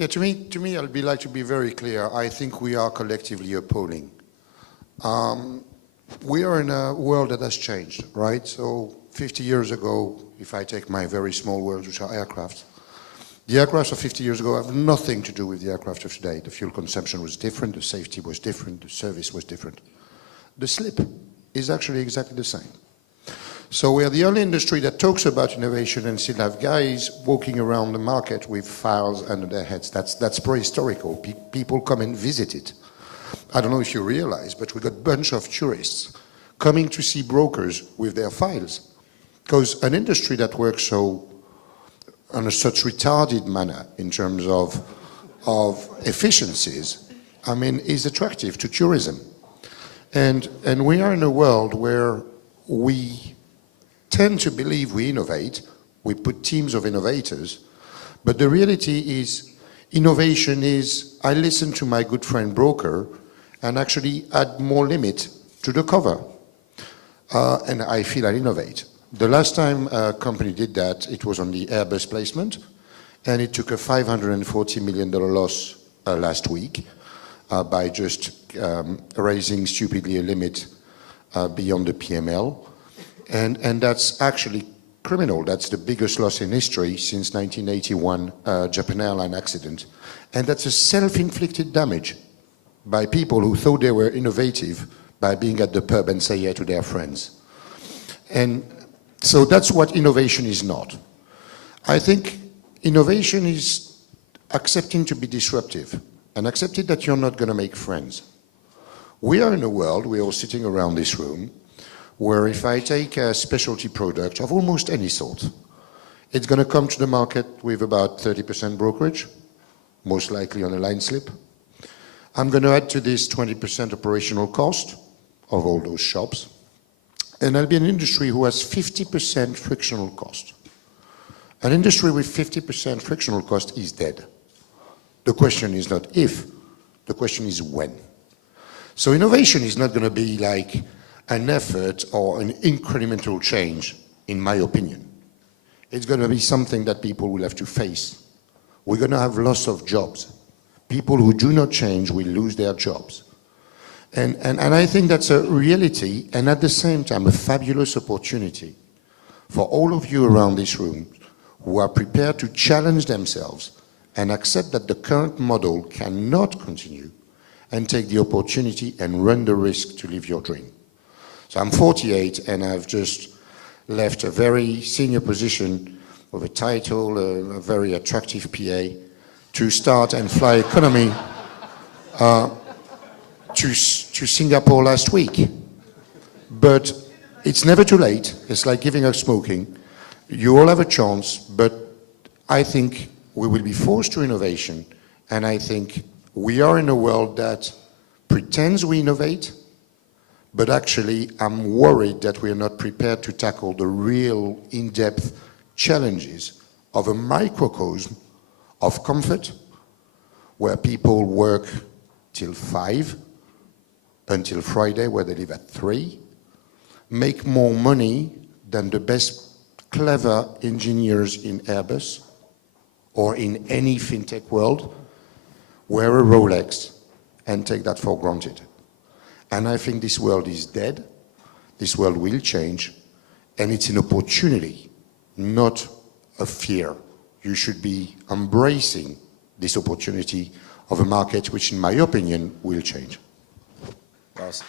Yeah, to me, I'd be like to be very clear. I think we are collectively appalling. We are in a world that has changed, right? So 50 years ago, if I take my very small world, which are aircraft, the aircraft of 50 years ago have nothing to do with the aircraft of today. The fuel consumption was different, the safety was different, the service was different. The slip is actually exactly the same. So we are the only industry that talks about innovation and still have guys walking around the market with files under their heads. That's prehistorical. People come and visit it. I don't know if you realize, but we got a bunch of tourists coming to see brokers with their files. Because an industry that works so on a such retarded manner in terms of efficiencies, I mean, is attractive to tourism. And we are in a world where we tend to believe we innovate, we put teams of innovators, but the reality is innovation is, I listen to my good friend broker and actually add more limit to the cover. And I feel I innovate. The last time a company did that, it was on the Airbus placement, and it took a $540 million loss last week by just raising stupidly a limit beyond the PML. And that's actually criminal. That's the biggest loss in history since 1981 Japan airline accident. And that's a self-inflicted damage by people who thought they were innovative by being at the pub and say yeah to their friends. And so that's what innovation is not. I think innovation is accepting to be disruptive and accepting that you're not going to make friends. We are in a world, we're all sitting around this room, where if I take a specialty product of almost any sort, it's going to come to the market with about 30% brokerage, most likely on a line slip. I'm going to add to this 20% operational cost of all those shops, and I'll be an industry who has 50% frictional cost. An industry with 50% frictional cost is dead. The question is not if, the question is when. So innovation is not going to be like an effort or an incremental change, in my opinion. It's going to be something that people will have to face. We're going to have loss of jobs. People who do not change will lose their jobs. And I think that's a reality, and at the same time, a fabulous opportunity for all of you around this room who are prepared to challenge themselves and accept that the current model cannot continue and take the opportunity and run the risk to live your dream. So I'm 48 and I've just left a very senior position with a title, a very attractive PA, to start and fly economy to Singapore last week. But it's never too late. It's like giving up smoking. You all have a chance, but I think we will be forced to innovation, and I think we are in a world that pretends we innovate, but actually I'm worried that we are not prepared to tackle the real in-depth challenges of a microcosm of comfort where people work till 5 until Friday, where they live at 3, make more money than the best clever engineers in Airbus or in any fintech world, wear a Rolex and take that for granted. And I think this world is dead, this world will change, and it's an opportunity, not a fear. You should be embracing this opportunity of a market which, in my opinion, will change. Awesome.